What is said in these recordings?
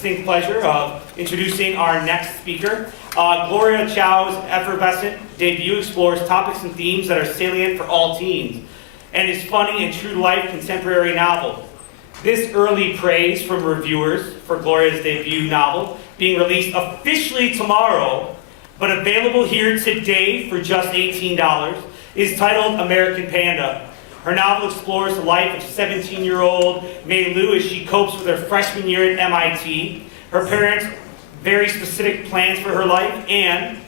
distinct pleasure of introducing our next speaker. Gloria Chow's effervescent debut explores topics and themes that are salient for all teens, and is funny and true-to-life contemporary novel. This early praise from reviewers for Gloria's debut novel, being released officially tomorrow, but available here today for just $18, is titled American Panda. Her novel explores the life of 17-year-old Mei Lu as she copes with her freshman year at MIT, her parents' very specific plans for her life, and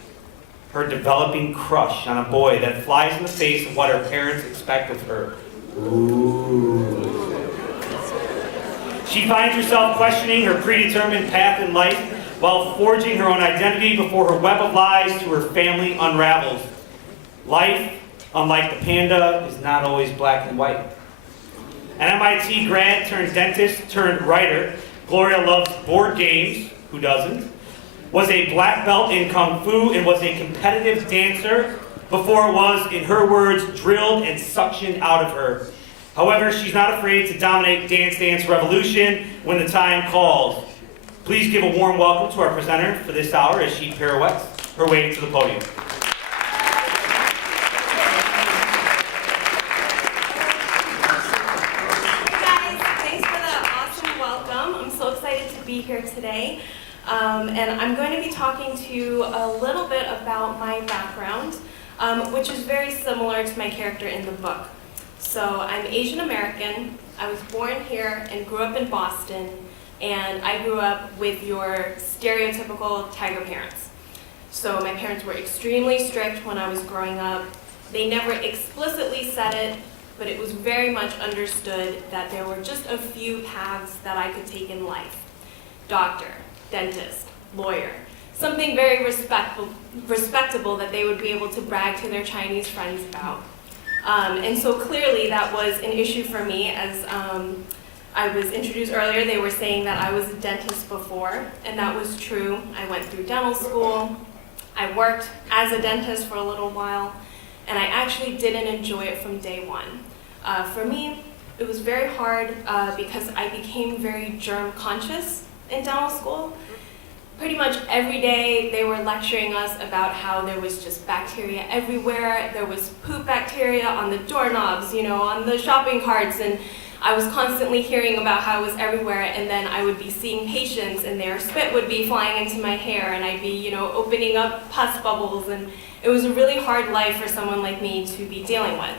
her developing crush on a boy that flies in the face of what her parents expect of her. Ooh. She finds herself questioning her predetermined path in life while forging her own identity before her web of lies to her family unravels. Life, unlike the panda, is not always black and white. An MIT grad turned dentist turned writer, Gloria loves board games, who doesn't, was a black belt in Kung Fu, and was a competitive dancer before it was, in her words, drilled and suctioned out of her. However, she's not afraid to dominate Dance Dance Revolution when the time calls. Please give a warm welcome to our presenter for this hour as she pirouettes her way to the podium. Here today, and I'm going to be talking to you a little bit about my background, which is very similar to my character in the book. So I'm Asian American. I was born here and grew up in Boston, and I grew up with your stereotypical tiger parents. So my parents were extremely strict when I was growing up. They never explicitly said it, but it was very much understood that there were just a few paths that I could take in life. Doctor, dentist, lawyer, something very respectable that they would be able to brag to their Chinese friends about. And so clearly that was an issue for me. As I was introduced earlier, they were saying that I was a dentist before, and that was true. I went through dental school, I worked as a dentist for a little while, and I actually didn't enjoy it from day one. For me, it was very hard because I became very germ conscious in dental school. Pretty much every day they were lecturing us about how there was just bacteria everywhere. There was poop bacteria on the doorknobs, on the shopping carts, and I was constantly hearing about how it was everywhere, and then I would be seeing patients and their spit would be flying into my hair, and I'd be, opening up pus bubbles, and it was a really hard life for someone like me to be dealing with.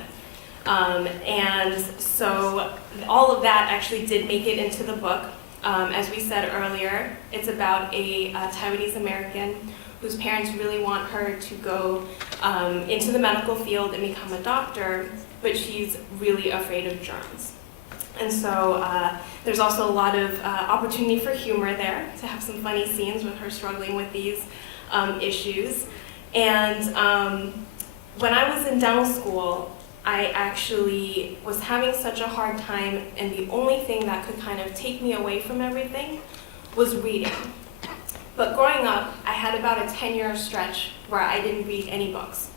And so all of that actually did make it into the book. As we said earlier, it's about a Taiwanese American whose parents really want her to go into the medical field and become a doctor, but she's really afraid of germs. And so there's also a lot of opportunity for humor there, to have some funny scenes with her struggling with these issues. And when I was in dental school, I actually was having such a hard time, and the only thing that could kind of take me away from everything was reading. But growing up, I had about a 10-year stretch where I didn't read any books.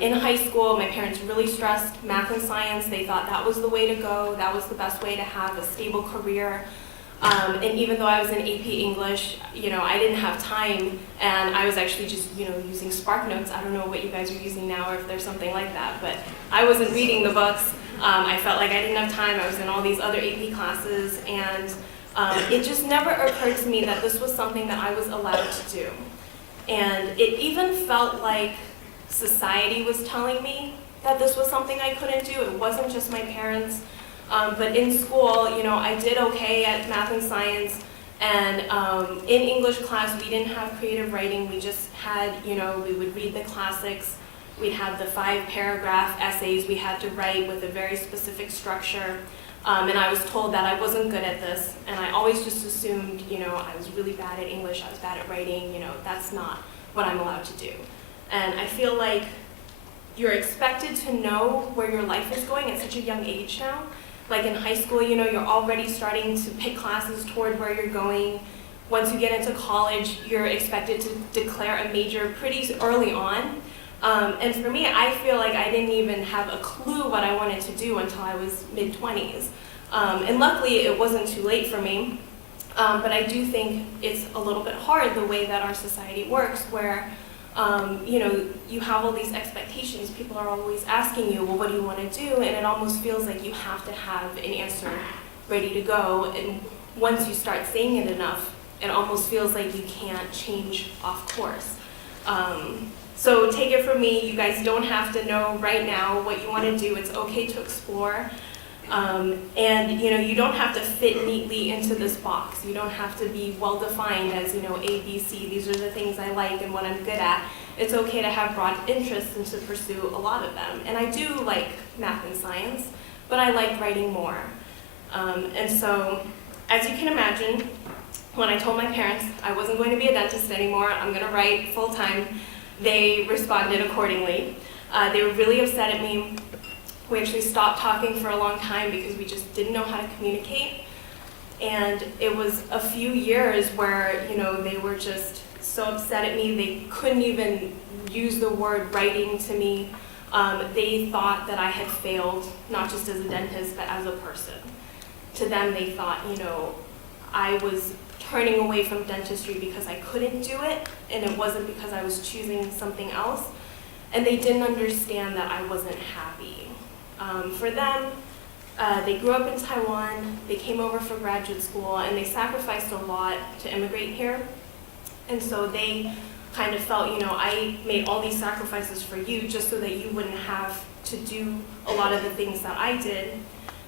In high school, my parents really stressed math and science. They thought that was the way to go, that was the best way to have a stable career. And even though I was in AP English, I didn't have time, and I was actually just, using SparkNotes. I don't know what you guys are using now or if there's something like that, but I wasn't reading the books. I felt like I didn't have time. I was in all these other AP classes, and it just never occurred to me that this was something that I was allowed to do. And it even felt like society was telling me that this was something I couldn't do. It wasn't just my parents. But in school, I did okay at math and science, and in English class, we didn't have creative writing. We just had, we would read the classics. We'd have the 5-paragraph essays we had to write with a very specific structure. And I was told that I wasn't good at this, and I always just assumed, I was really bad at English, I was bad at writing, that's not what I'm allowed to do. And I feel like you're expected to know where your life is going at such a young age now. Like in high school, you're already starting to pick classes toward where you're going. Once you get into college, you're expected to declare a major pretty early on. And for me, I feel like I didn't even have a clue what I wanted to do until I was mid-20s. And luckily, it wasn't too late for me. But I do think it's a little bit hard the way that our society works, where you have all these expectations. People are always asking you, well, what do you want to do? And it almost feels like you have to have an answer ready to go. And once you start saying it enough, it almost feels like you can't change off course. So take it from me, you guys don't have to know right now what you want to do. It's okay to explore. And you don't have to fit neatly into this box. You don't have to be well defined as A, B, C. These are the things I like and what I'm good at. It's okay to have broad interests and to pursue a lot of them. And I do like math and science, but I like writing more. And so, as you can imagine, when I told my parents I wasn't going to be a dentist anymore, I'm going to write full time, they responded accordingly. They were really upset at me. We actually stopped talking for a long time because we just didn't know how to communicate. And it was a few years where, they were just so upset at me, they couldn't even use the word writing to me. They thought that I had failed, not just as a dentist, but as a person. To them, they thought, I was turning away from dentistry because I couldn't do it, and it wasn't because I was choosing something else. And they didn't understand that I wasn't happy. For them, they grew up in Taiwan, they came over for graduate school, and they sacrificed a lot to immigrate here. And so they kind of felt, I made all these sacrifices for you just so that you wouldn't have to do a lot of the things that I did.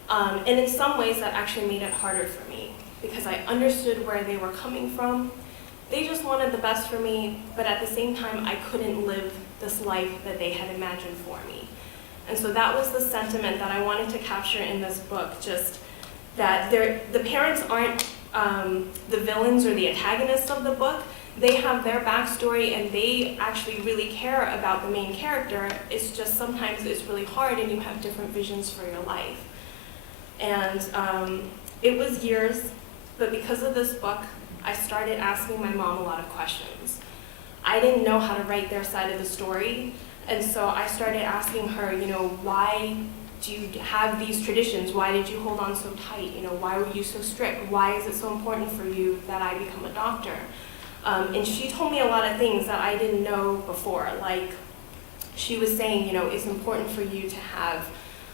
And in some ways, that actually made it harder for me because I understood where they were coming from. They just wanted the best for me, but at the same time, I couldn't live this life that they had imagined for me. And so that was the sentiment that I wanted to capture in this book, just that the parents aren't the villains or the antagonists of the book. They have their backstory and they actually really care about the main character. It's just sometimes it's really hard and you have different visions for your life. And it was years, but because of this book, I started asking my mom a lot of questions. I didn't know how to write their side of the story. And so I started asking her, why do you have these traditions? Why did you hold on so tight? Why were you so strict? Why is it so important for you that I become a doctor? And she told me a lot of things that I didn't know before. Like she was saying, it's important for you to have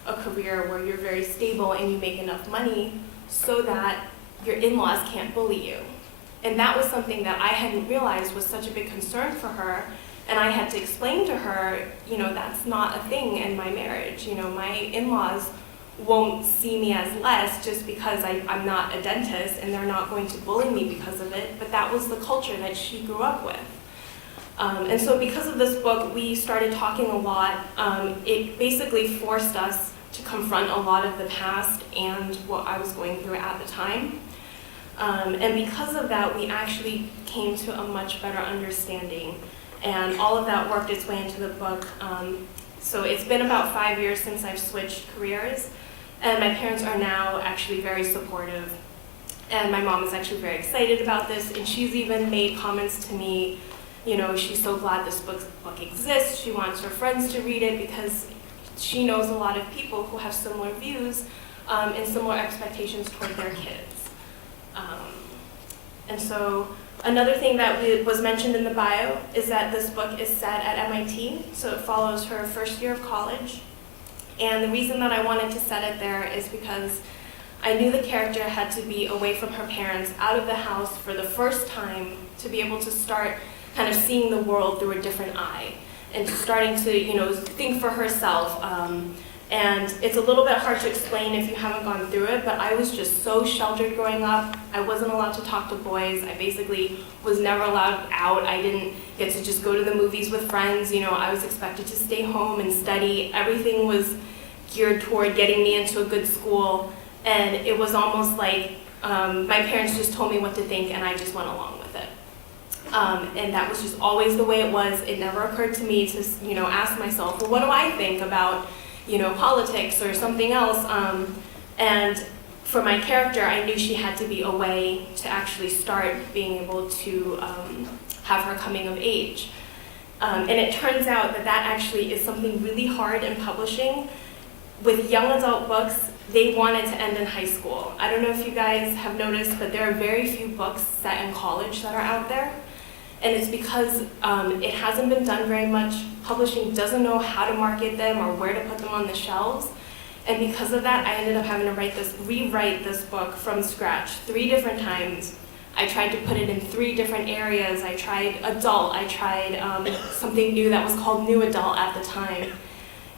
a career where you're very stable and you make enough money so that your in-laws can't bully you. And that was something that I hadn't realized was such a big concern for her. And I had to explain to her, that's not a thing in my marriage. My in-laws won't see me as less just because I'm not a dentist, and they're not going to bully me because of it. But that was the culture that she grew up with. And so because of this book, we started talking a lot. It basically forced us to confront a lot of the past and what I was going through at the time. And because of that, we actually came to a much better understanding. And all of that worked its way into the book. So it's been about 5 years since I've switched careers. And my parents are now actually very supportive. And my mom is actually very excited about this. And she's even made comments to me, she's so glad this book exists. She wants her friends to read it because she knows a lot of people who have similar views and similar expectations toward their kids. And so another thing that was mentioned in the bio is that this book is set at MIT, so it follows her first year of college. And the reason that I wanted to set it there is because I knew the character had to be away from her parents, out of the house for the first time, to be able to start kind of seeing the world through a different eye and starting to, think for herself. And it's a little bit hard to explain if you haven't gone through it, but I was just so sheltered growing up. I wasn't allowed to talk to boys. I basically was never allowed out. I didn't get to just go to the movies with friends. I was expected to stay home and study. Everything was geared toward getting me into a good school. And it was almost like my parents just told me what to think and I just went along with it. And that was just always the way it was. It never occurred to me to, ask myself, well, what do I think about politics or something else. And for my character, I knew she had to be away to actually start being able to have her coming of age. And it turns out that actually is something really hard in publishing. with young adult books, they want it to end in high school. I don't know if you guys have noticed, but there are very few books set in college that are out there. And it's because it hasn't been done very much. Publishing doesn't know how to market them or where to put them on the shelves. And because of that, I ended up having to rewrite this book from scratch 3 different times. I tried to put it in 3 different areas. I tried adult, I tried something new that was called New Adult at the time.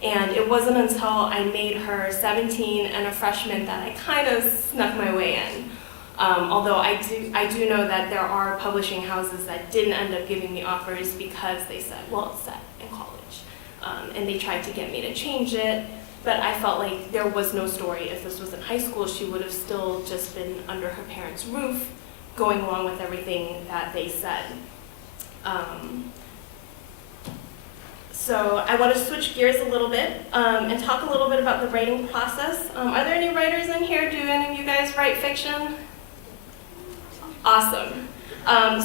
And it wasn't until I made her 17 and a freshman that I kind of snuck my way in. Although I do know that there are publishing houses that didn't end up giving me offers because they said, well, it's set in college. And they tried to get me to change it, but I felt like there was no story. If this was in high school, she would have still just been under her parents' roof, going along with everything that they said. So I want to switch gears a little bit and talk a little bit about the writing process. Are there any writers in here? Do any of you guys write fiction? Awesome.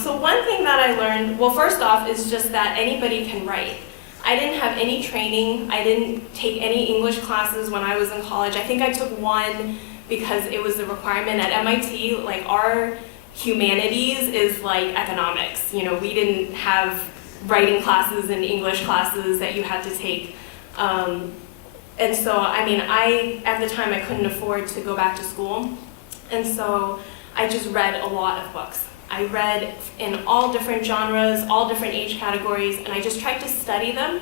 So one thing that I learned, well, first off, is just that anybody can write. I didn't have any training. I didn't take any English classes when I was in college. I think I took one because it was a requirement at MIT. Like, our humanities is like economics. You know, we didn't have writing classes and English classes that you had to take. And so, I mean, at the time, I couldn't afford to go back to school. And so I just read a lot of books. I read in all different genres, all different age categories, and I just tried to study them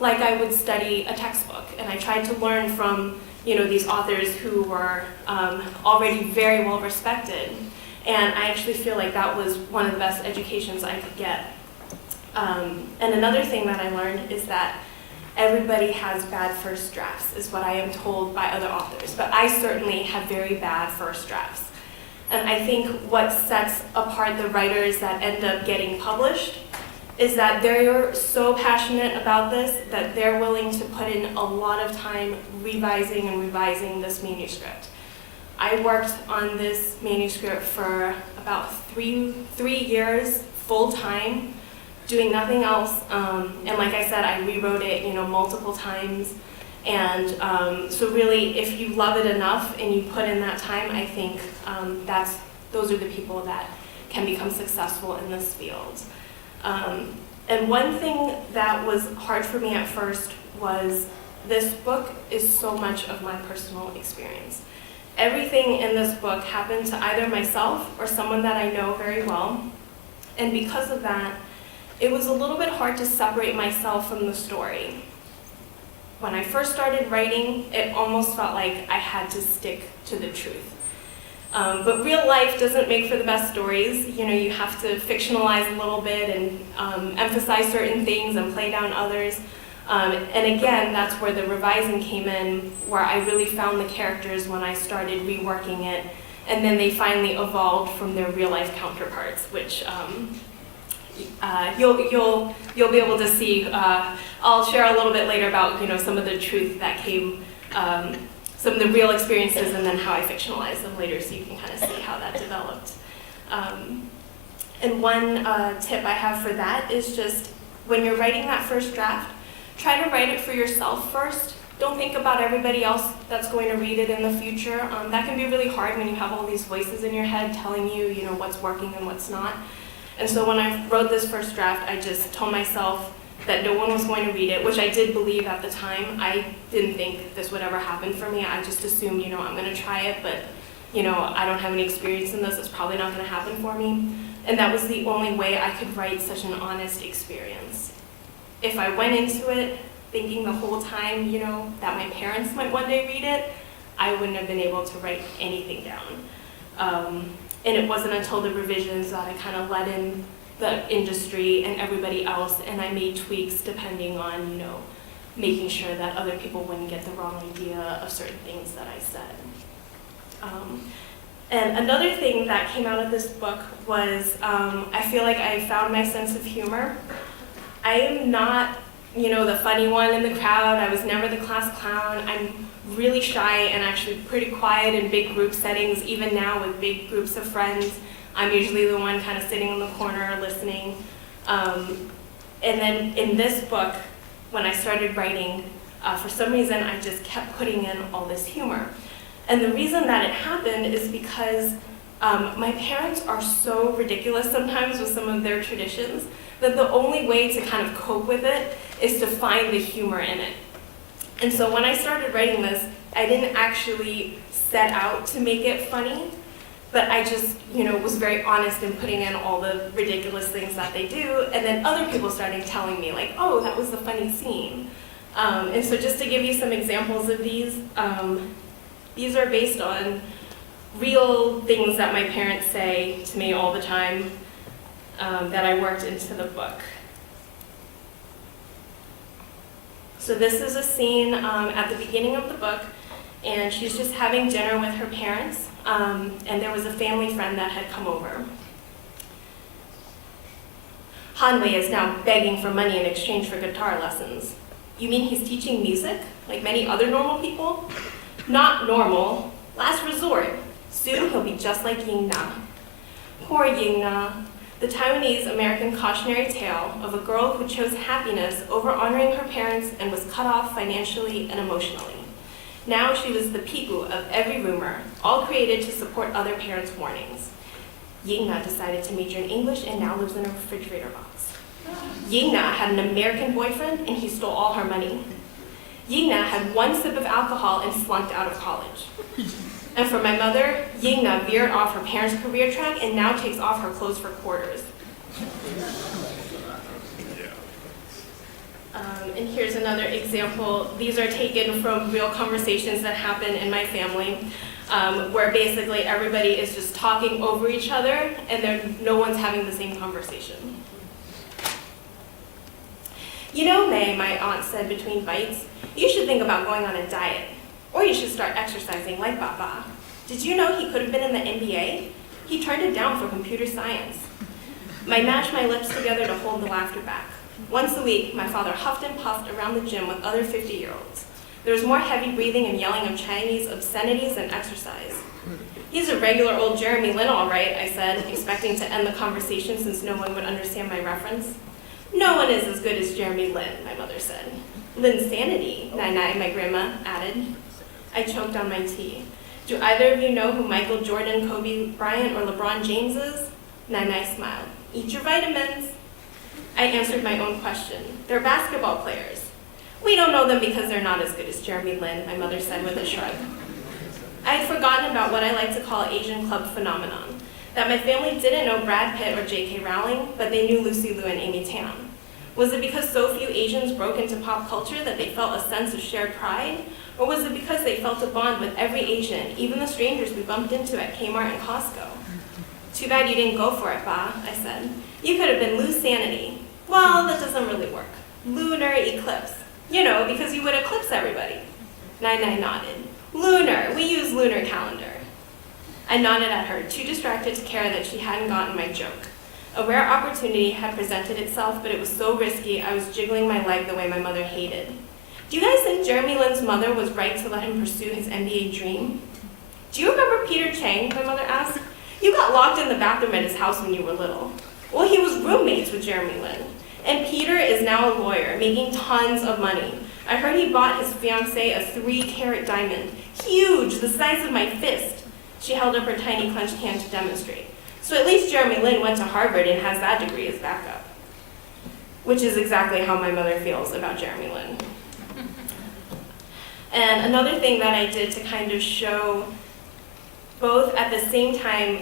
like I would study a textbook. And I tried to learn from, you know, these authors who were already very well respected. And I actually feel like that was one of the best educations I could get. And another thing that I learned is that everybody has bad first drafts, is what I am told by other authors. But I certainly have very bad first drafts. And I think what sets apart the writers that end up getting published is that they're so passionate about this that they're willing to put in a lot of time revising and revising this manuscript. I worked on this manuscript for about three years full time, doing nothing else. And like I said, I rewrote it, you know, multiple times. And so really, if you love it enough and you put in that time, I think those are the people that can become successful in this field. And one thing that was hard for me at first was this book is so much of my personal experience. Everything in this book happened to either myself or someone that I know very well. And because of that, it was a little bit hard to separate myself from the story. When I first started writing, it almost felt like I had to stick to the truth. But real life doesn't make for the best stories. You know, you have to fictionalize a little bit and emphasize certain things and play down others. And again, that's where the revising came in, where I really found the characters when I started reworking it. And then they finally evolved from their real life counterparts, which you'll be able to see. I'll share a little bit later about, you know, some of the truth that came, some of the real experiences, and then how I fictionalized them later, so you can kind of see how that developed. And one tip I have for that is just when you're writing that first draft, try to write it for yourself first. Don't think about everybody else that's going to read it in the future. That can be really hard when you have all these voices in your head telling you, you know, what's working and what's not. And so when I wrote this first draft, I just told myself that no one was going to read it, which I did believe at the time. I didn't think this would ever happen for me. I just assumed, you know, I'm going to try it, but, you know, I don't have any experience in this. It's probably not going to happen for me. And that was the only way I could write such an honest experience. If I went into it thinking the whole time, you know, that my parents might one day read it, I wouldn't have been able to write anything down. And it wasn't until the revisions that I kind of let in the industry and everybody else, and I made tweaks depending on, you know, making sure that other people wouldn't get the wrong idea of certain things that I said. And another thing that came out of this book was I feel like I found my sense of humor. I am not, you know, the funny one in the crowd. I was never the class clown. I'm really shy and actually pretty quiet in big group settings. Even now with big groups of friends, I'm usually the one kind of sitting in the corner listening. And then in this book, when I started writing, for some reason, I just kept putting in all this humor. And the reason that it happened is because my parents are so ridiculous sometimes with some of their traditions that the only way to kind of cope with it is to find the humor in it. And so when I started writing this, I didn't actually set out to make it funny, but I just, was very honest in putting in all the ridiculous things that they do, and then other people started telling me, like, oh, that was the funny scene. And so just to give you some examples of these are based on real things that my parents say to me all the time that I worked into the book. So this is a scene at the beginning of the book, and she's just having dinner with her parents, and there was a family friend that had come over. Hanwei is now begging for money in exchange for guitar lessons. You mean he's teaching music, like many other normal people? Not normal, last resort. Soon he'll be just like Ying-na. Poor Ying-na, the Taiwanese-American cautionary tale of a girl who chose happiness over honoring her parents and was cut off financially and emotionally. Now she was the pigu of every rumor, all created to support other parents' warnings. Ying-na decided to major in English and now lives in a refrigerator box. Ying-na had an American boyfriend and he stole all her money. Ying-na had one sip of alcohol and flunked out of college. And for my mother, Ying-na veered off her parents' career track and now takes off her clothes for quarters. And here's another example. These are taken from real conversations that happen in my family, where basically everybody is just talking over each other and no one's having the same conversation. May, my aunt said between bites, you should think about going on a diet, or you should start exercising like Papa. Did you know he could have been in the NBA? He turned it down for computer science. I mashed my lips together to hold the laughter back. Once a week, my father huffed and puffed around the gym with other 50-year-olds. There was more heavy breathing and yelling of Chinese obscenities than exercise. He's a regular old Jeremy Lin, all right, I said, expecting to end the conversation since no one would understand my reference. No one is as good as Jeremy Lin, my mother said. Linsanity, Nai, my grandma added. I choked on my tea. Do either of you know who Michael Jordan, Kobe Bryant, or LeBron James is? Nai smiled. Eat your vitamins. I answered my own question. They're basketball players. We don't know them because they're not as good as Jeremy Lin, my mother said with a shrug. I had forgotten about what I like to call Asian club phenomenon, that my family didn't know Brad Pitt or J.K. Rowling, but they knew Lucy Liu and Amy Tan. Was it because so few Asians broke into pop culture that they felt a sense of shared pride? Or was it because they felt a bond with every Asian, even the strangers we bumped into at Kmart and Costco? Too bad you didn't go for it, Ba, I said. You could have been Lusanity. Well, that doesn't really work. Lunar eclipse. Because you would eclipse everybody. Nai nodded. Lunar, we use lunar calendar. I nodded at her, too distracted to care that she hadn't gotten my joke. A rare opportunity had presented itself, but it was so risky I was jiggling my leg the way my mother hated. Do you guys think Jeremy Lin's mother was right to let him pursue his NBA dream? Do you remember Peter Chang, my mother asked? You got locked in the bathroom at his house when you were little. Well, he was roommates with Jeremy Lin. And Peter is now a lawyer, making tons of money. I heard he bought his fiancée a 3-carat diamond. Huge, the size of my fist. She held up her tiny clenched hand to demonstrate. So at least Jeremy Lin went to Harvard and has that degree as backup. Which is exactly how my mother feels about Jeremy Lin. And another thing that I did to kind of show both at the same time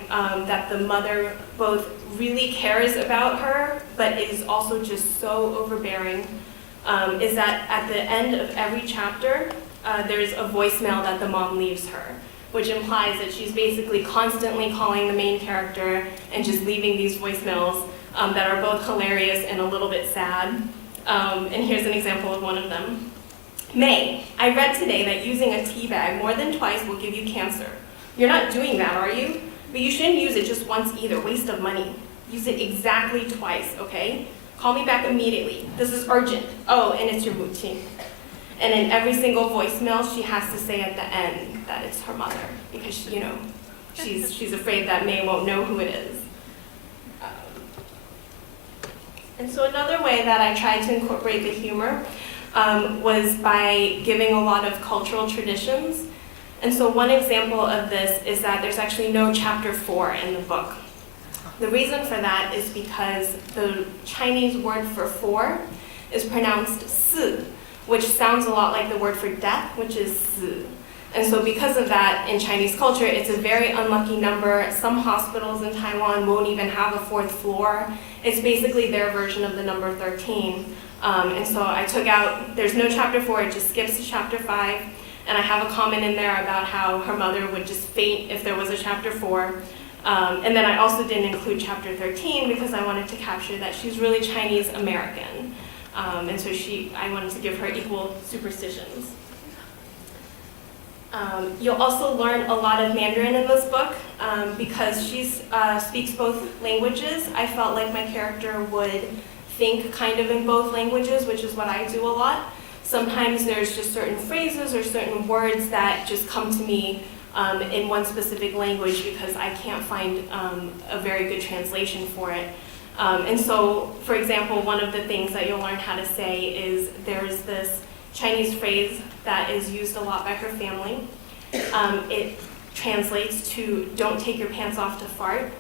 that the mother both really cares about her, but is also just so overbearing, is that at the end of every chapter, there's a voicemail that the mom leaves her, which implies that she's basically constantly calling the main character and just leaving these voicemails that are both hilarious and a little bit sad. And here's an example of one of them. May, I read today that using a tea bag more than twice will give you cancer. You're not doing that, are you? But you shouldn't use it just once either, waste of money. Use it exactly twice, okay? Call me back immediately. This is urgent. Oh, and it's your routine. And in every single voicemail, she has to say at the end that it's her mother, because she's afraid that May won't know who it is. And so another way that I tried to incorporate the humor was by giving a lot of cultural traditions. And so one example of this is that there's actually no chapter 4 in the book. The reason for that is because the Chinese word for 4 is pronounced si, which sounds a lot like the word for death, which is si. And so because of that, in Chinese culture, it's a very unlucky number. Some hospitals in Taiwan won't even have a 4th floor. It's basically their version of the number 13. And so I took out, there's no chapter 4, it just skips to chapter 5. And I have a comment in there about how her mother would just faint if there was a chapter 4. And then I also didn't include chapter 13 because I wanted to capture that she's really Chinese American. And so I wanted to give her equal superstitions. You'll also learn a lot of Mandarin in this book because she speaks both languages. I felt like my character would think kind of in both languages, which is what I do a lot. Sometimes there's just certain phrases or certain words that just come to me in one specific language because I can't find a very good translation for it. And so, for example, one of the things that you'll learn how to say is there's this Chinese phrase that is used a lot by her family. It translates to "don't take your pants off to fart,"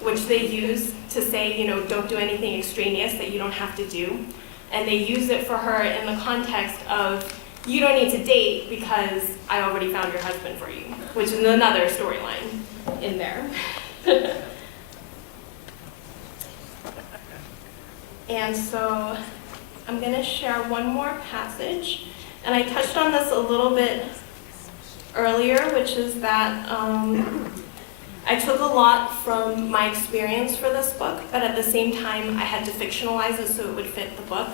which they use to say, don't do anything extraneous that you don't have to do. And they use it for her in the context of, you don't need to date because I already found your husband for you, which is another storyline in there. And so I'm going to share one more passage. And I touched on this a little bit earlier, which is that I took a lot from my experience for this book, but at the same time I had to fictionalize it so it would fit the book.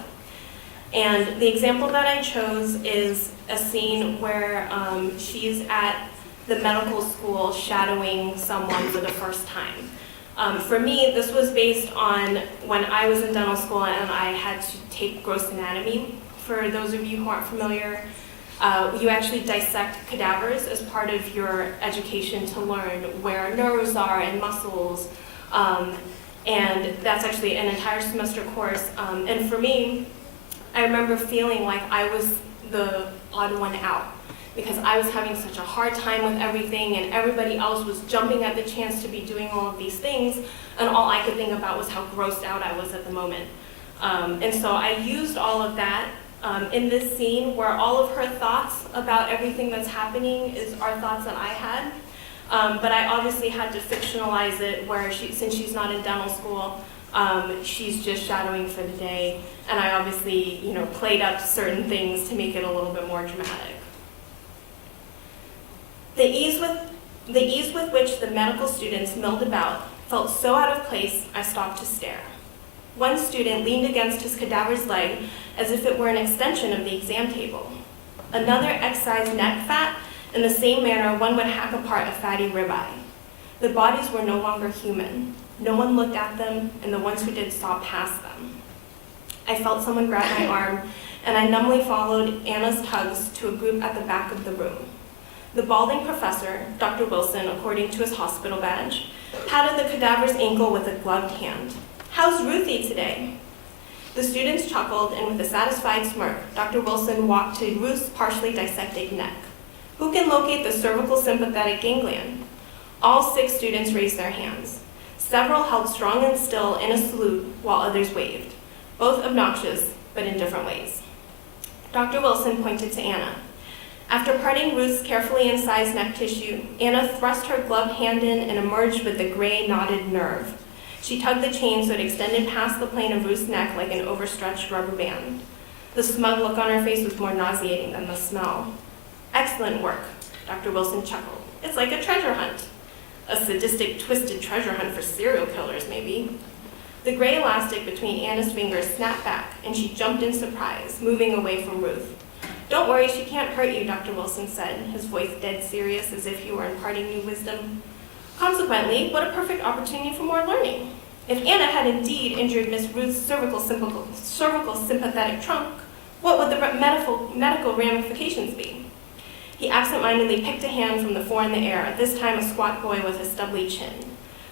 And the example that I chose is a scene where she's at the medical school shadowing someone for the first time. For me, this was based on when I was in dental school and I had to take gross anatomy. For those of you who aren't familiar, you actually dissect cadavers as part of your education to learn where nerves are and muscles. And that's actually an entire semester course. And for me, I remember feeling like I was the odd one out because I was having such a hard time with everything and everybody else was jumping at the chance to be doing all of these things, and all I could think about was how grossed out I was at the moment. And so I used all of that in this scene where all of her thoughts about everything that's happening are thoughts that I had. But I obviously had to fictionalize it where since she's not in dental school, she's just shadowing for the day. And I obviously, played up certain things to make it a little bit more dramatic. The ease with which the medical students milled about felt so out of place, I stopped to stare. One student leaned against his cadaver's leg as if it were an extension of the exam table. Another excised neck fat in the same manner one would hack apart a fatty ribeye. The bodies were no longer human. No one looked at them, and the ones who did saw past them. I felt someone grab my arm, and I numbly followed Anna's tugs to a group at the back of the room. The balding professor, Dr. Wilson, according to his hospital badge, patted the cadaver's ankle with a gloved hand. "How's Ruthie today?" The students chuckled, and with a satisfied smirk, Dr. Wilson walked to Ruth's partially dissected neck. "Who can locate the cervical sympathetic ganglion?" All 6 students raised their hands. Several held strong and still in a salute, while others waved, both obnoxious, but in different ways. Dr. Wilson pointed to Anna. After parting Ruth's carefully incised neck tissue, Anna thrust her gloved hand in and emerged with the gray knotted nerve. She tugged the chain so it extended past the plane of Ruth's neck like an overstretched rubber band. The smug look on her face was more nauseating than the smell. "Excellent work," Dr. Wilson chuckled. "It's like a treasure hunt. A sadistic, twisted treasure hunt for serial killers, maybe." The gray elastic between Anna's fingers snapped back, and she jumped in surprise, moving away from Ruth. "Don't worry, she can't hurt you," Dr. Wilson said, his voice dead serious as if he were imparting new wisdom. "Consequently, what a perfect opportunity for more learning. If Anna had indeed injured Miss Ruth's cervical sympathetic trunk, what would the medical ramifications be?" He absent-mindedly picked a hand from the 4 in the air, this time a squat boy with a stubbly chin.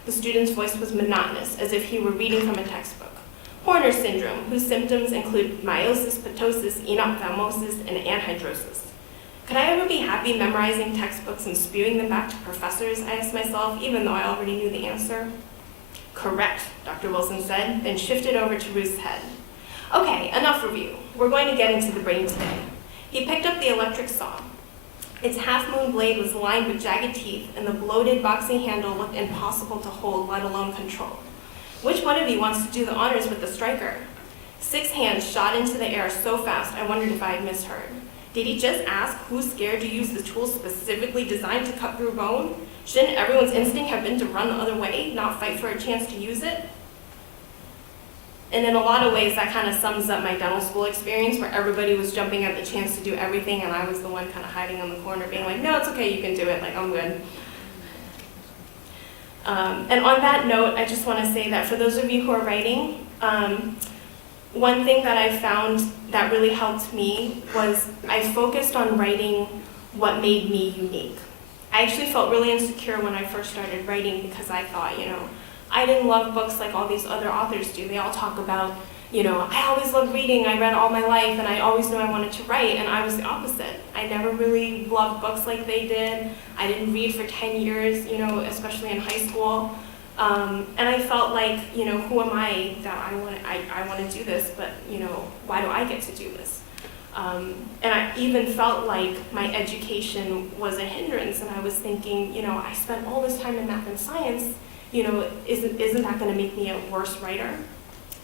The student's voice was monotonous, as if he were reading from a textbook. Horner syndrome, whose symptoms include meiosis, ptosis, enophthalmosis, and anhidrosis. Could I ever be happy memorizing textbooks and spewing them back to professors, I asked myself, even though I already knew the answer? Correct, Dr. Wilson said, then shifted over to Ruth's head. Okay, enough review. We're going to get into the brain today. He picked up the electric saw. Its half-moon blade was lined with jagged teeth, and the bloated boxing handle looked impossible to hold, let alone control. Which one of you wants to do the honors with the striker? 6 hands shot into the air so fast I wondered if I had misheard. Did he just ask who's scared to use the tool specifically designed to cut through bone? Shouldn't everyone's instinct have been to run the other way, not fight for a chance to use it? And in a lot of ways, that kind of sums up my dental school experience, where everybody was jumping at the chance to do everything, and I was the one kind of hiding in the corner, being like, no, it's okay, you can do it, like, I'm good. And on that note, I just want to say that for those of you who are writing, one thing that I found that really helped me was I focused on writing what made me unique. I actually felt really insecure when I first started writing because I thought, I didn't love books like all these other authors do. They all talk about, I always loved reading, I read all my life, and I always knew I wanted to write, and I was the opposite. I never really loved books like they did. I didn't read for 10 years, especially in high school. And I felt like, who am I that I want to do this, but, why do I get to do this? And I even felt like my education was a hindrance, and I was thinking, I spent all this time in math and science, isn't that going to make me a worse writer?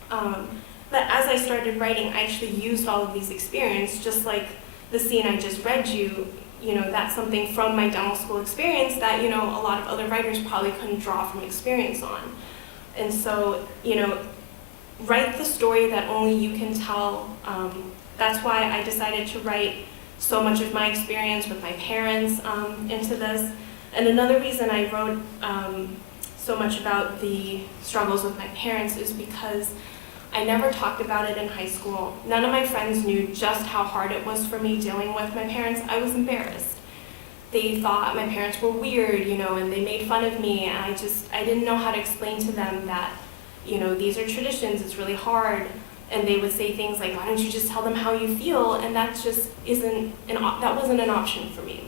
But as I started writing, I actually used all of these experiences, just like the scene I just read you, that's something from my dental school experience that, a lot of other writers probably couldn't draw from experience on. And so, write the story that only you can tell. That's why I decided to write so much of my experience with my parents into this. And another reason I wrote so much about the struggles with my parents is because I never talked about it in high school. None of my friends knew just how hard it was for me dealing with my parents. I was embarrassed. They thought my parents were weird, and they made fun of me, and I didn't know how to explain to them that, these are traditions, it's really hard, and they would say things like, why don't you just tell them how you feel, and that just that wasn't an option for me.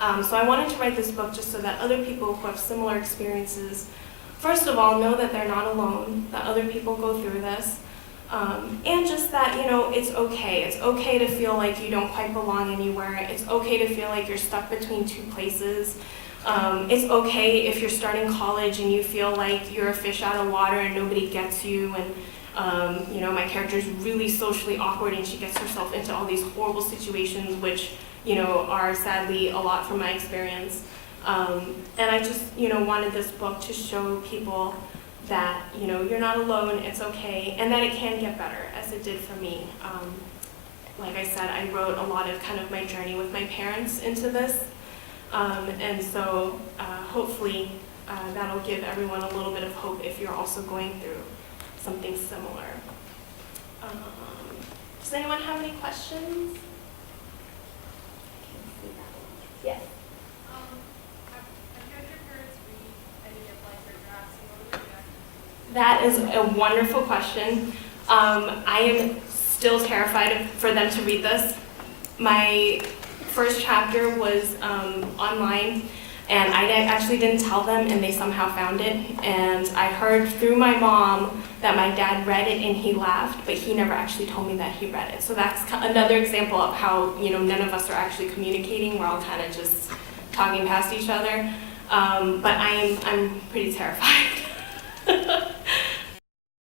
So I wanted to write this book just so that other people who have similar experiences, first of all, know that they're not alone, that other people go through this, and just that, it's okay. It's okay to feel like you don't quite belong anywhere. It's okay to feel like you're stuck between 2 places. It's okay if you're starting college and you feel like you're a fish out of water and nobody gets you, and my character's really socially awkward and she gets herself into all these horrible situations, which, are sadly a lot from my experience. And I just, wanted this book to show people that, you're not alone, it's okay, and that it can get better, as it did for me. Like I said, I wrote a lot of kind of my journey with my parents into this, and so hopefully that'll give everyone a little bit of hope if you're also going through something similar. Does anyone have any questions? Yes. That is a wonderful question. I am still terrified for them to read this. My first chapter was online, and I actually didn't tell them, and they somehow found it. And I heard through my mom that my dad read it and he laughed, but he never actually told me that he read it. So that's another example of how none of us are actually communicating. We're all kind of just talking past each other. But I'm pretty terrified.